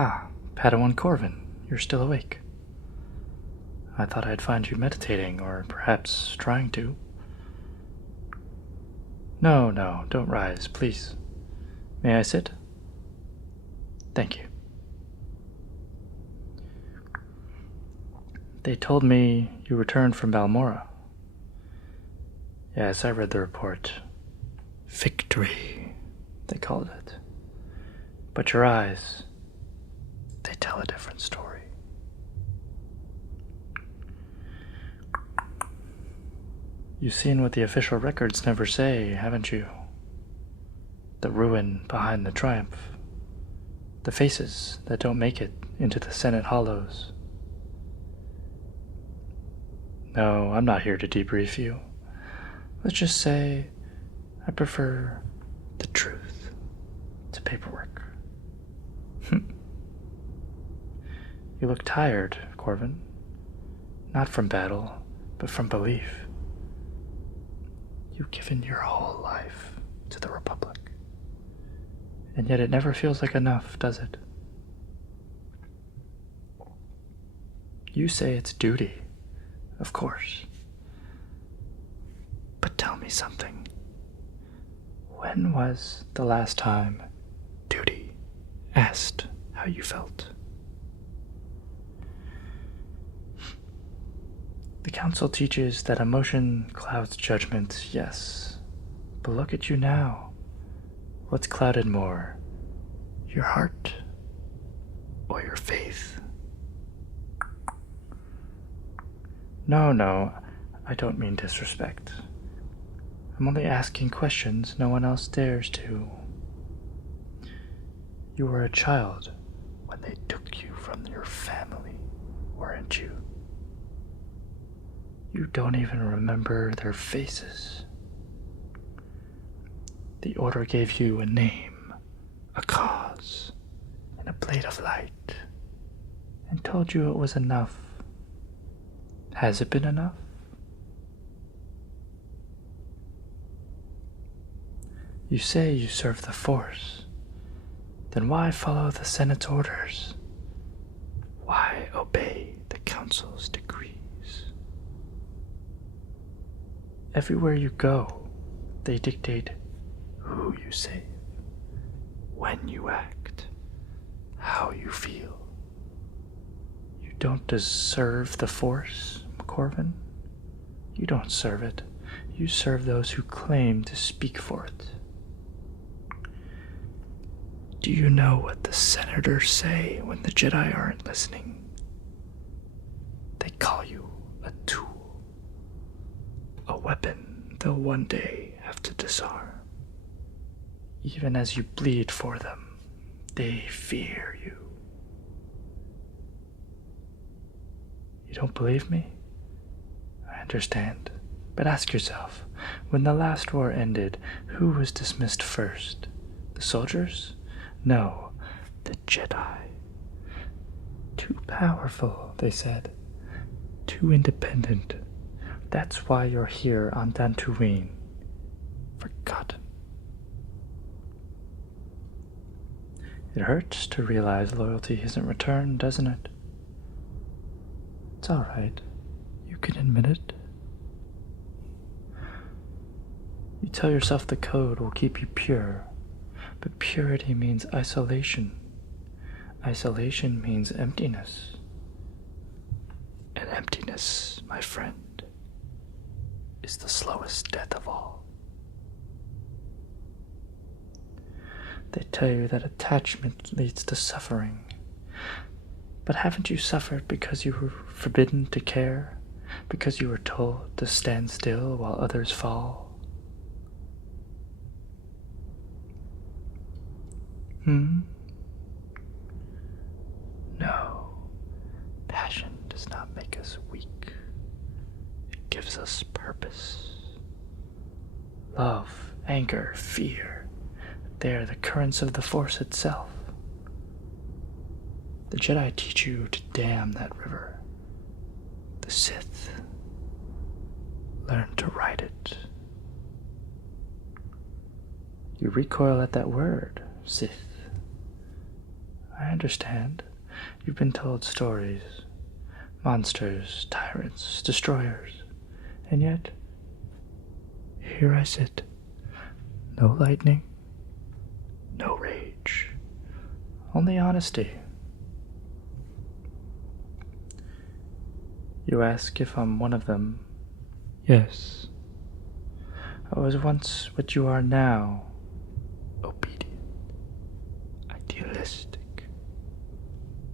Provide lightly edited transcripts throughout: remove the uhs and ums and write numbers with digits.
Ah, Padawan Corvin, you're still awake. I thought I'd find you meditating, or perhaps trying to. No, don't rise, please. May I sit? Thank you. They told me you returned from Balmora. Yes, I read the report. Victory, they called it. But your eyes, they tell a different story. You've seen what the official records never say, haven't you? The ruin behind the triumph. The faces that don't make it into the Senate hollows. No, I'm not here to debrief you. Let's just say I prefer the truth to paperwork. You look tired, Corvin. Not from battle, but from belief. You've given your whole life to the Republic. And yet it never feels like enough, does it? You say it's duty, of course. But tell me something. When was the last time duty asked how you felt? The Council teaches that emotion clouds judgment, yes. But look at you now. What's clouded more? Your heart or your faith? No, I don't mean disrespect. I'm only asking questions no one else dares to. You were a child when they took you from your family, weren't you? You don't even remember their faces. The Order gave you a name, a cause, and a blade of light, and told you it was enough. Has it been enough? You say you serve the Force. Then why follow the Senate's orders? Why obey the Council's decrees? Everywhere you go, they dictate who you save, when you act, how you feel. You don't deserve the Force, Corvin. You don't serve it. You serve those who claim to speak for it. Do you know what the senators say when the Jedi aren't listening? They call you a tool, a weapon they'll one day have to disarm. Even as you bleed for them, they fear you. You don't believe me? I understand. But ask yourself, when the last war ended, who was dismissed first? The soldiers? No, the Jedi. Too powerful, they said. Too independent. That's why you're here on Dantooine. Forgotten. It hurts to realize loyalty isn't returned, doesn't it? It's all right. You can admit it. You tell yourself the code will keep you pure, but purity means isolation. Isolation means emptiness. And emptiness, my friend, is the slowest death of all. They tell you that attachment leads to suffering. But haven't you suffered because you were forbidden to care? Because you were told to stand still while others fall? No. Passion does not make us weak. It gives us purpose. Love, anger, fear, they are the currents of the Force itself. The Jedi teach you to dam that river. The Sith learn to ride it. You recoil at that word, Sith. I understand. You've been told stories. Monsters, tyrants, destroyers. And yet, here I sit. No lightning, no rage, only honesty. You ask if I'm one of them. Yes. I was once what you are now. Obedient, idealistic,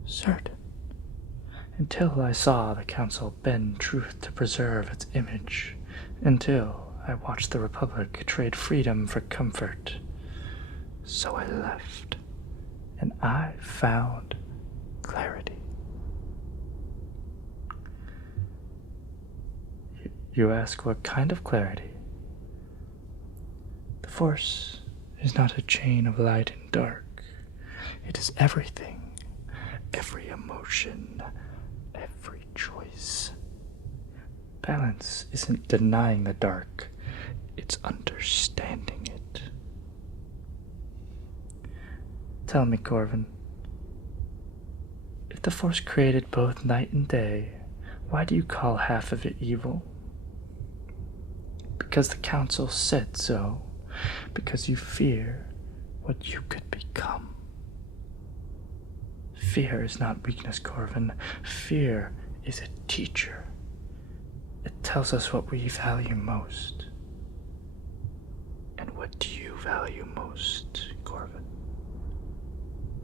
certain. Until I saw the council bend truth to preserve its image. Until I watched the Republic trade freedom for comfort. So I left, and I found clarity. You ask what kind of clarity? The Force is not a chain of light and dark. It is everything, every emotion, every choice. Balance isn't denying the dark, it's understanding it. Tell me, Corvin, if the Force created both night and day, why do you call half of it evil? Because the Council said so. Because you fear what you could become. Fear is not weakness, Corvin. Fear is a teacher. It tells us what we value most. And what do you value most, Corvin?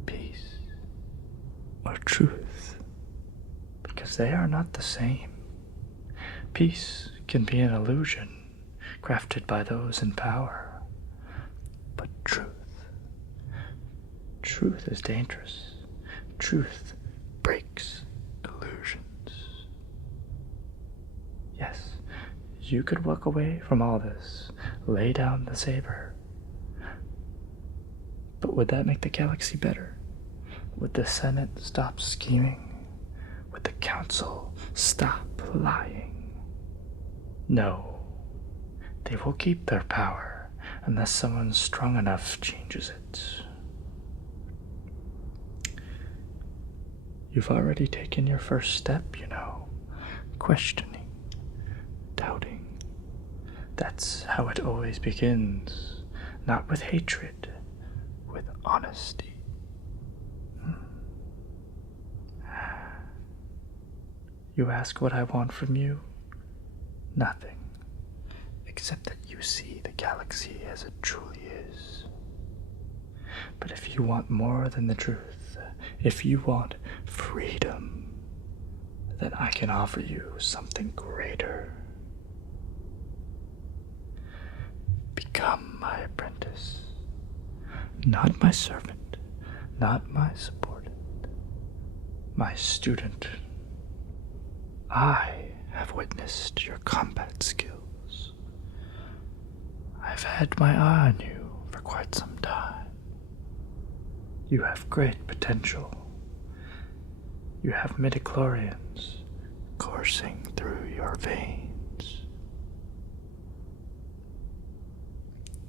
Peace or truth? Because they are not the same. Peace can be an illusion crafted by those in power. But truth is dangerous. Truth breaks illusions. Yes, you could walk away from all this, lay down the saber. But would that make the galaxy better? Would the Senate stop scheming? Would the Council stop lying? No. They will keep their power unless someone strong enough changes it. You've already taken your first step, you know. Questioning, doubting. That's how it always begins. Not with hatred, with honesty. You ask what I want from you? Nothing. Except that you see the galaxy as it truly is. But if you want more than the truth, if you want freedom, then I can offer you something greater. Become my apprentice, not my servant, not my subordinate, my student. I have witnessed your combat skills. I've had my eye on you for quite some time. You have great potential. You have midichlorians coursing through your veins.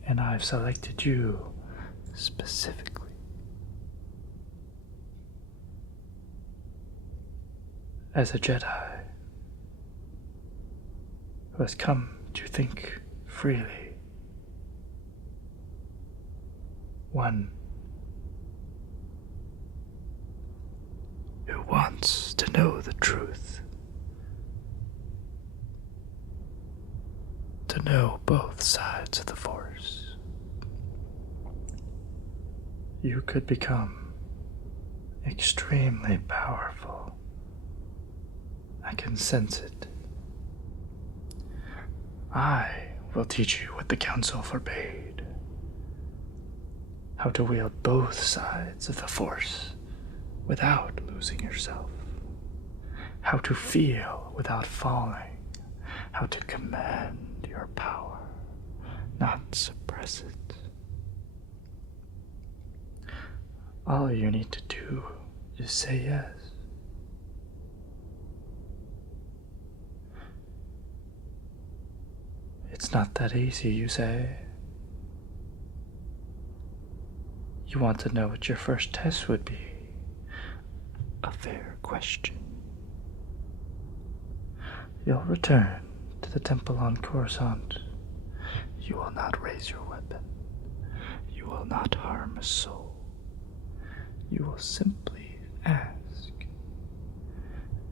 And I've selected you specifically. As a Jedi who has come to think freely. One who wants to know the truth. To know both sides of the Force. You could become extremely powerful. I can sense it. I will teach you what the Council forbade. How to wield both sides of the Force without losing yourself. How to feel without falling. How to command your power, not suppress it. All you need to do is say yes. It's not that easy, you say. You want to know what your first test would be. a fair question. You'll return to the temple on Coruscant. You will not raise your weapon. You will not harm a soul. You will simply ask.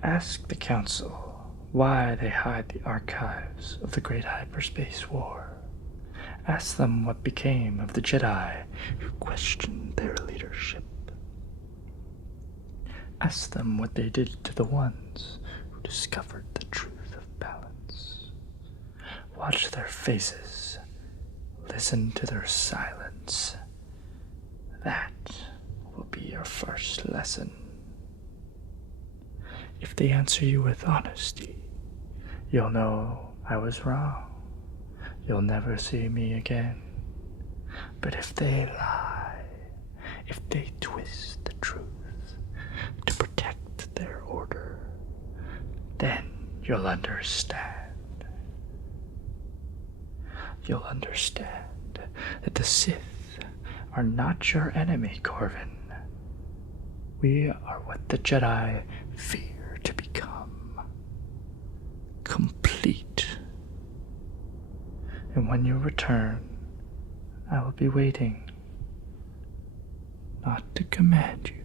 Ask the Council why they hide the archives of the Great Hyperspace War. Ask them what became of the Jedi who questioned their leadership. Ask them what they did to the ones who discovered the truth of balance. Watch their faces. Listen to their silence. That will be your first lesson. If they answer you with honesty, you'll know I was wrong. You'll never see me again. But if they lie, if they twist the truth to protect their order, then you'll understand. You'll understand that the Sith are not your enemy, Corvin. We are what the Jedi fear to become. Complete. And when you return, I will be waiting, not to command you,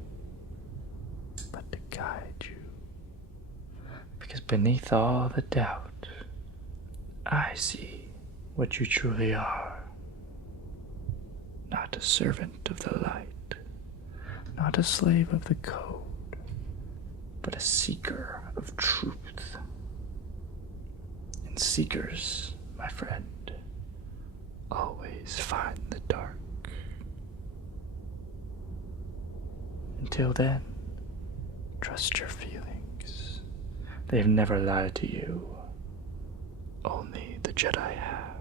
but to guide you. Because beneath all the doubt, I see what you truly are. Not a servant of the light, not a slave of the code, but a seeker of truth. And seekers, my friend, always find the dark. Until then, trust your feelings. They've never lied to you. Only the Jedi have.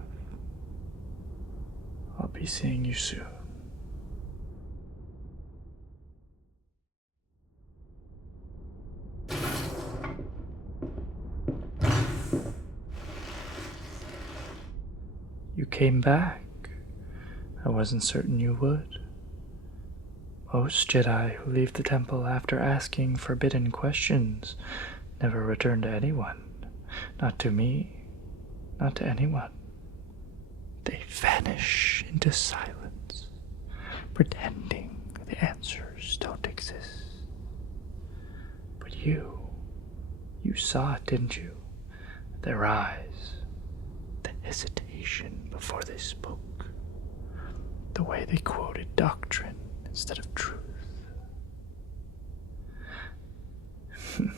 I'll be seeing you soon. You came back. I wasn't certain you would. Most Jedi who leave the temple after asking forbidden questions never return to anyone. Not to me, not to anyone. They vanish into silence, pretending the answers don't exist. But you saw it, didn't you? Their eyes, the hesitation before they spoke, the way they quoted doctrine instead of truth. You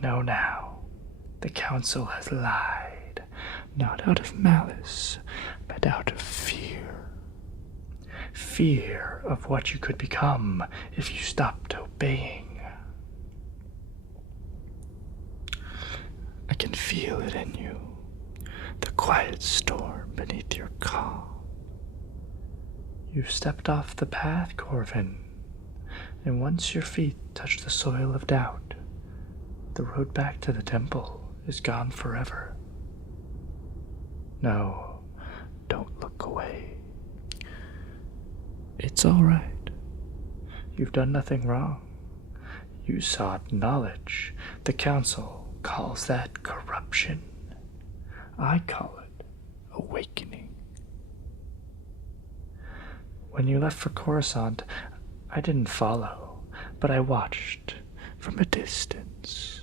know now, the Council has lied, not out of malice, but out of fear. Fear of what you could become if you stopped obeying. I can feel it in you, the quiet storm beneath your calm. You've stepped off the path, Corvin, and once your feet touch the soil of doubt, the road back to the temple is gone forever. No, don't look away. It's all right. You've done nothing wrong. You sought knowledge. The Council calls that corruption. I call it awakening. When you left for Coruscant, I didn't follow, but I watched from a distance.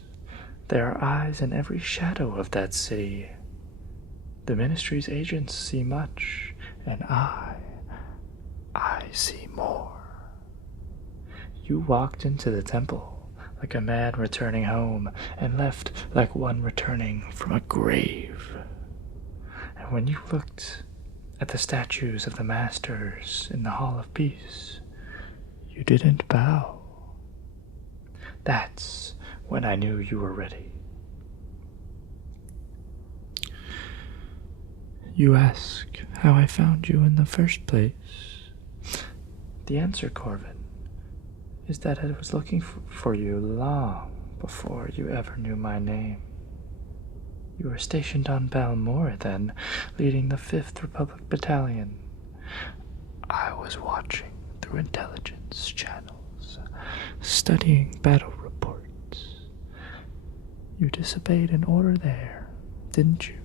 There are eyes in every shadow of that city. The Ministry's agents see much, and I see more. You walked into the temple like a man returning home, and left like one returning from a grave. And when you looked at the statues of the Masters in the Hall of Peace, you didn't bow. That's when I knew you were ready. You ask how I found you in the first place. The answer, Corvin, is that I was looking for you long before you ever knew my name. You were stationed on Balmore then, leading the 5th Republic Battalion. I was watching through intelligence channels. hours, studying battle reports. You disobeyed an order there, didn't you?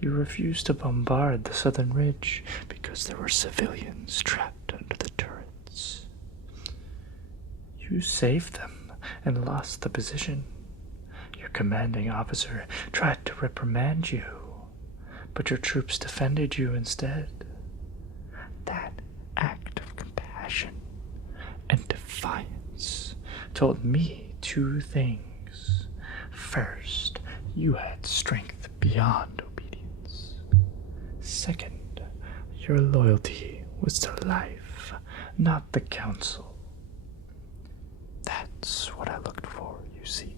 You refused to bombard the southern ridge because there were civilians trapped under the turrets. You saved them and lost the position. Your commanding officer tried to reprimand you, but your troops defended you instead. That act of compassion and defiance told me two things. First, you had strength beyond obedience. Second, your loyalty was to life, not the council. That's what I looked for, you see.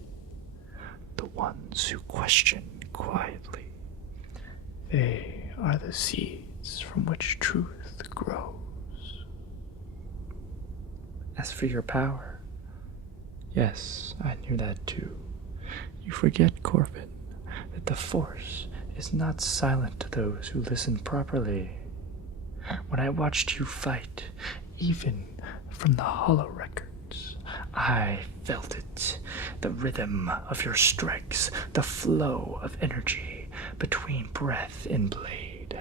The ones who question quietly. They are the seeds from which truth grows. As for your power, yes, I knew that too. You forget, Corbin, that the Force is not silent to those who listen properly. When I watched you fight, even from the hollow records, I felt it. The rhythm of your strikes, the flow of energy between breath and blade.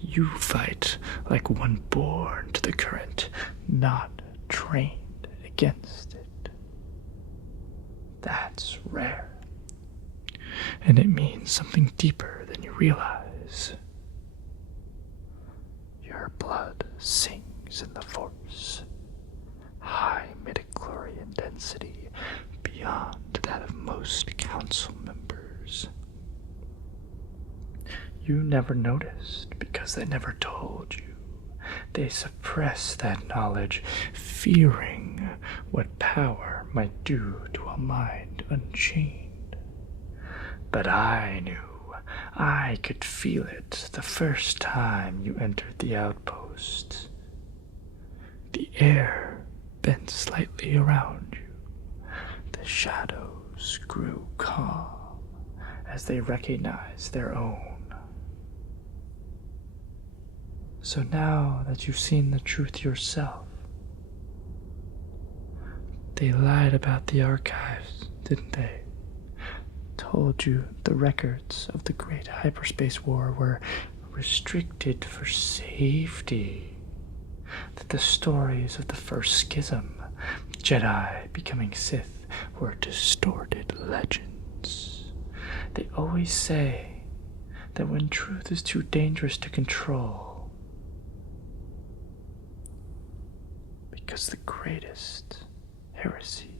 You fight like one born to the current, not trained against it. That's rare. And it means something deeper than you realize. Your blood sings in the Force. High midichlorian density beyond that of most council members. you never noticed because they never told you. They suppress that knowledge, fearing what power might do to a mind unchained. But I knew. I could feel it the first time you entered the outpost. The air bent slightly around you. The shadows grew calm as they recognized their own. So now that you've seen the truth yourself, they lied about the archives, didn't they? Told you the records of the Great Hyperspace War were restricted for safety. That the stories of the First Schism, Jedi becoming Sith, were distorted legends. They always say that when truth is too dangerous to control, because the greatest heresy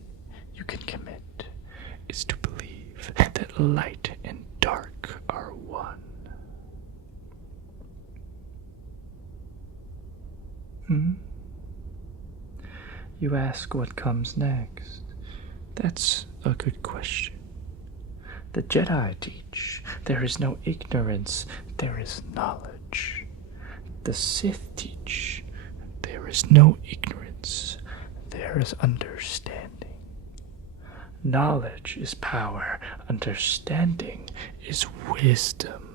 you can commit is to believe that light and dark are one. You ask what comes next. That's a good question. The Jedi teach there is no ignorance, there is knowledge. The Sith teach there is no ignorance, there is understanding. Knowledge is power, understanding is wisdom.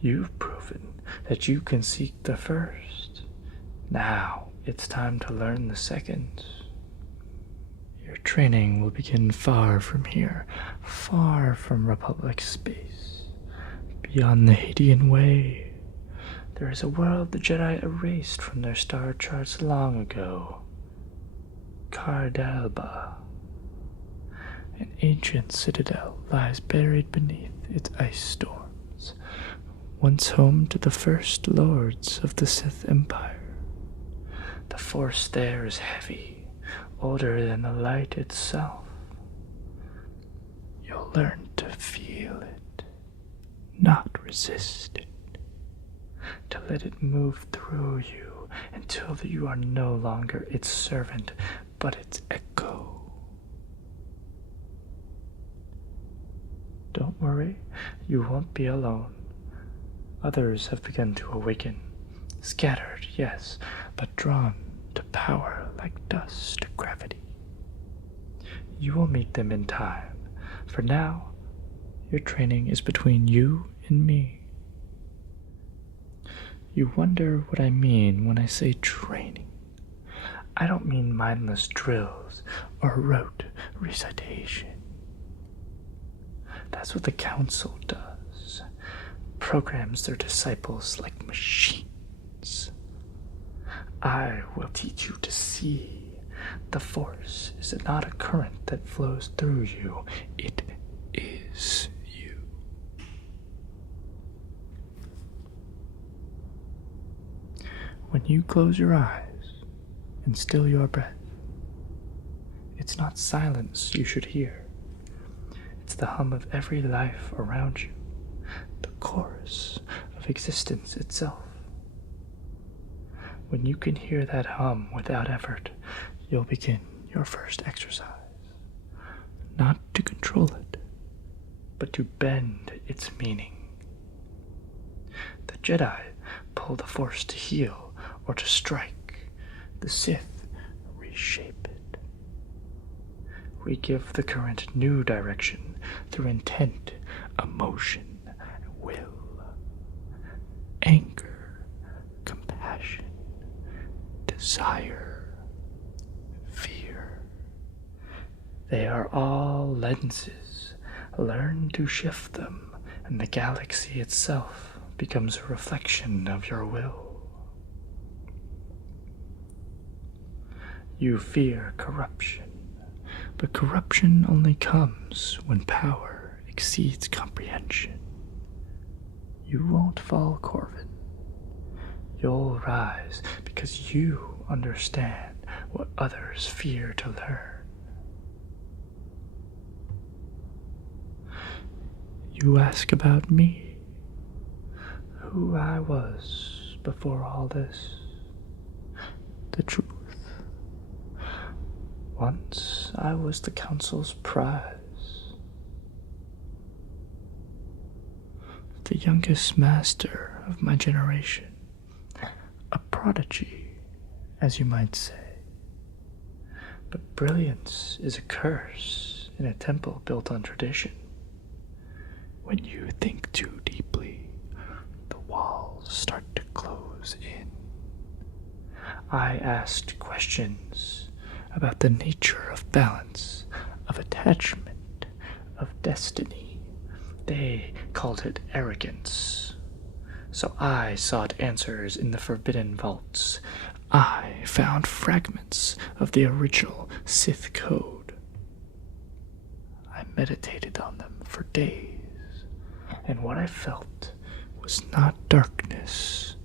You've proven that you can seek the first. Now it's time to learn the second. Your training will begin far from here, far from Republic space, beyond the Hadean Way. There is a world the Jedi erased from their star charts long ago. Cardalba. An ancient citadel lies buried beneath its ice storms, once home to the first lords of the Sith Empire. The Force there is heavy, older than the light itself. You'll learn to feel it, not resist it, to let it move through you until you are no longer its servant, but its echo. Don't worry, you won't be alone. Others have begun to awaken. Scattered, yes, but drawn to power like dust to gravity. You will meet them in time. For now, your training is between you in me. You wonder what I mean when I say training. I don't mean mindless drills or rote recitation. That's what the council does. Programs their disciples like machines. I will teach you to see. The Force is not a current that flows through you. It is you. When you close your eyes and still your breath, it's not silence you should hear. It's the hum of every life around you, the chorus of existence itself. When you can hear that hum without effort, you'll begin your first exercise. Not to control it, but to bend its meaning. The Jedi pull the Force to heal or to strike. The Sith reshape it. We give the current new direction through intent, emotion, will, anger, compassion, desire, fear. They are all lenses. Learn to shift them, and the galaxy itself becomes a reflection of your will. You fear corruption, but corruption only comes when power exceeds comprehension. You won't fall, Corvin. You'll rise because you understand what others fear to learn. You ask about me, who I was before all this. The truth. Once I was the Council's prize. The youngest master of my generation. A prodigy, as you might say. But brilliance is a curse in a temple built on tradition. When you think too deeply, the walls start to close in. I asked questions about the nature of balance, of attachment, of destiny. They called it arrogance. So I sought answers in the forbidden vaults. I found fragments of the original Sith code. I meditated on them for days, and what I felt was not darkness,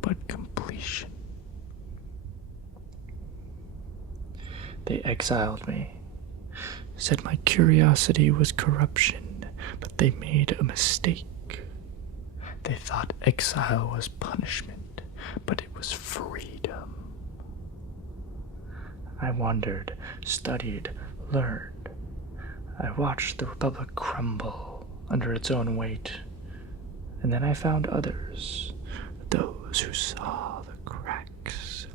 but completion. They exiled me, said my curiosity was corruption, but they made a mistake. They thought exile was punishment, but it was freedom. I wandered, studied, learned. I watched the Republic crumble under its own weight, and then I found others, those who saw the cracks,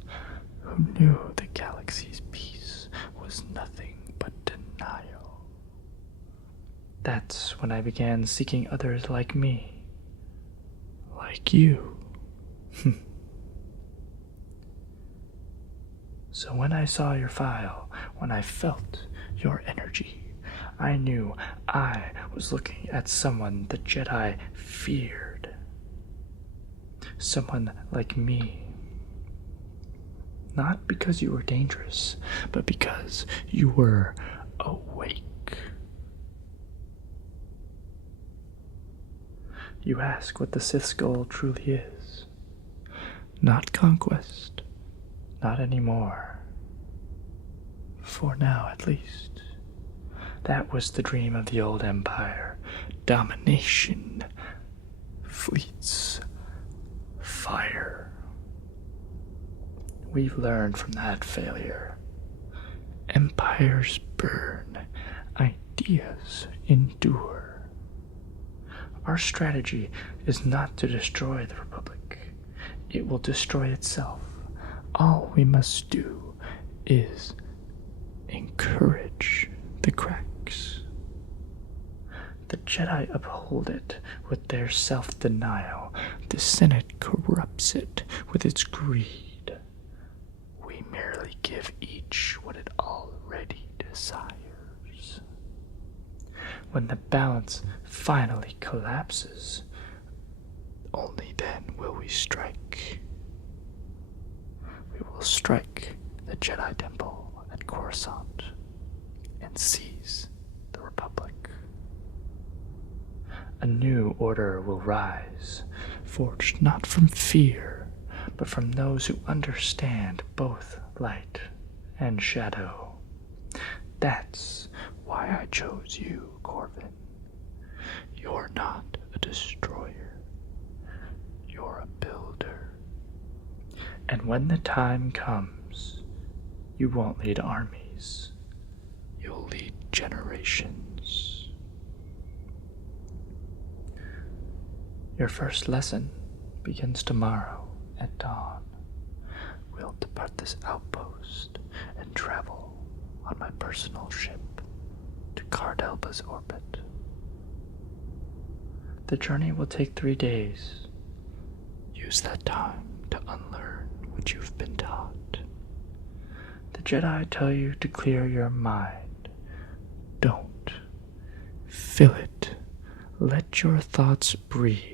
who knew the galaxy's peace was nothing but denial. That's when I began seeking others like me. Like you. So when I saw your file, when I felt your energy, I knew I was looking at someone the Jedi feared. Someone like me. Not because you were dangerous, but because you were awake. You ask what the Sith's goal truly is. Not conquest. Not anymore. For now, at least. That was the dream of the old empire. Domination. Fleets. Fire. We've learned from that failure. Empires burn. Ideas endure. Our strategy is not to destroy the Republic. It will destroy itself. All we must do is encourage the cracks. The Jedi uphold it with their self-denial. The Senate corrupts it with its greed. We merely give each what it already desires. When the balance finally collapses, only then will we strike. We will strike the Jedi Temple at Coruscant and seize the Republic. A new order will rise, forged not from fear, but from those who understand both light and shadow. That's why I chose you, Corvin. You're not a destroyer. You're a builder. And when the time comes, you won't lead armies. You'll lead generations. Your first lesson begins tomorrow at dawn. We'll depart this outpost and travel on my personal ship to Cardelba's orbit. The journey will take 3 days. Use that time to unlearn what you've been taught. The Jedi tell you to clear your mind. Don't. Fill it. Let your thoughts breathe.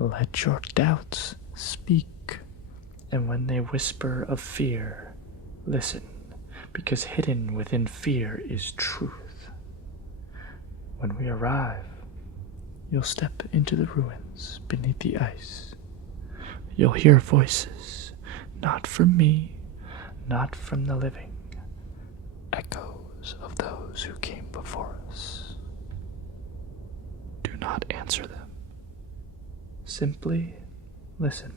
Let your doubts speak. And when they whisper of fear, listen, because hidden within fear is truth. When we arrive, you'll step into the ruins beneath the ice. You'll hear voices, not from me, not from the living, echoes of those who came before us. Do not answer them. Simply listen.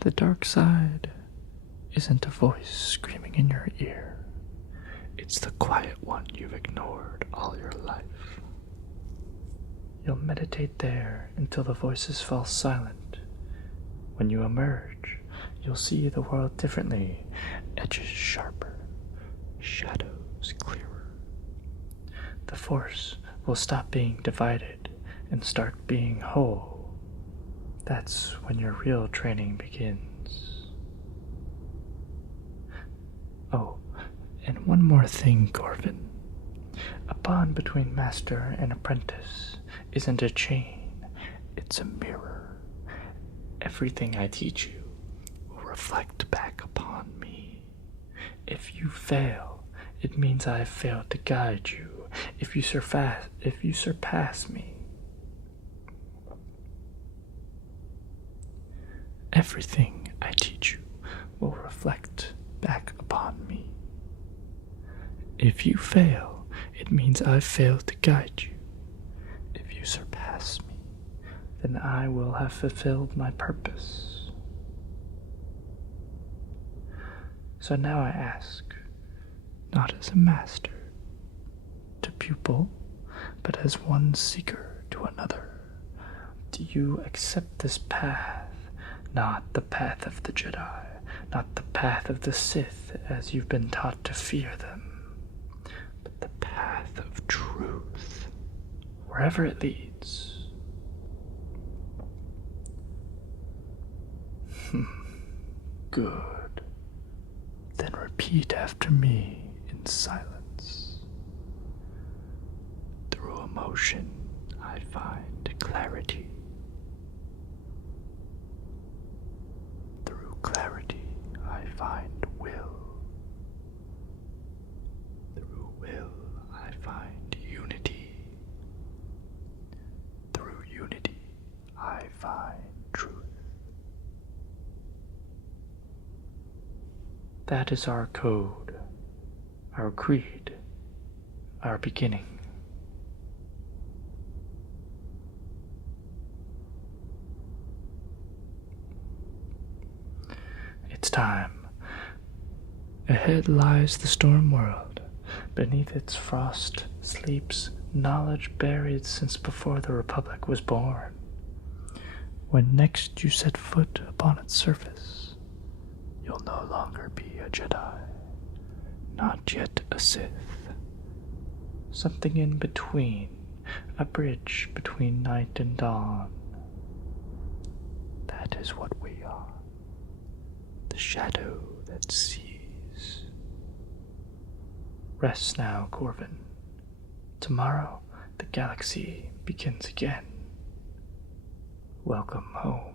The dark side isn't a voice screaming in your ear. It's the quiet one you've ignored all your life. You'll meditate there until the voices fall silent. When you emerge, you'll see the world differently, edges sharper, shadows clearer. The Force will stop being divided and start being whole. That's when your real training begins. Oh, and one more thing, Corvin. A bond between master and apprentice isn't a chain, it's a mirror. Everything I teach you will reflect back upon me. If you fail, it means I've failed to guide you. If you surpass me, everything I teach you will reflect back upon me. If you fail, it means I've failed to guide you. If you surpass me, then I will have fulfilled my purpose. So now I ask, not as a master to pupil, but as one seeker to another, do you accept this path? Not the path of the Jedi, not the path of the Sith as you've been taught to fear them, but the path of truth, wherever it leads. Good. Then repeat after me in silence. Through emotion, I find clarity. Through clarity, I find will. Through will, I find unity. Through unity, I find truth. That is our code, our creed, our beginning. It's time. Ahead lies the storm world. Beneath its frost sleeps knowledge buried since before the Republic was born. When next you set foot upon its surface, you'll no longer be a Jedi, not yet a Sith. something in between, a bridge between night and dawn. That is what we are, the shadow that sees. Rest now, Corvin. Tomorrow the galaxy begins again. Welcome home.